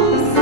House.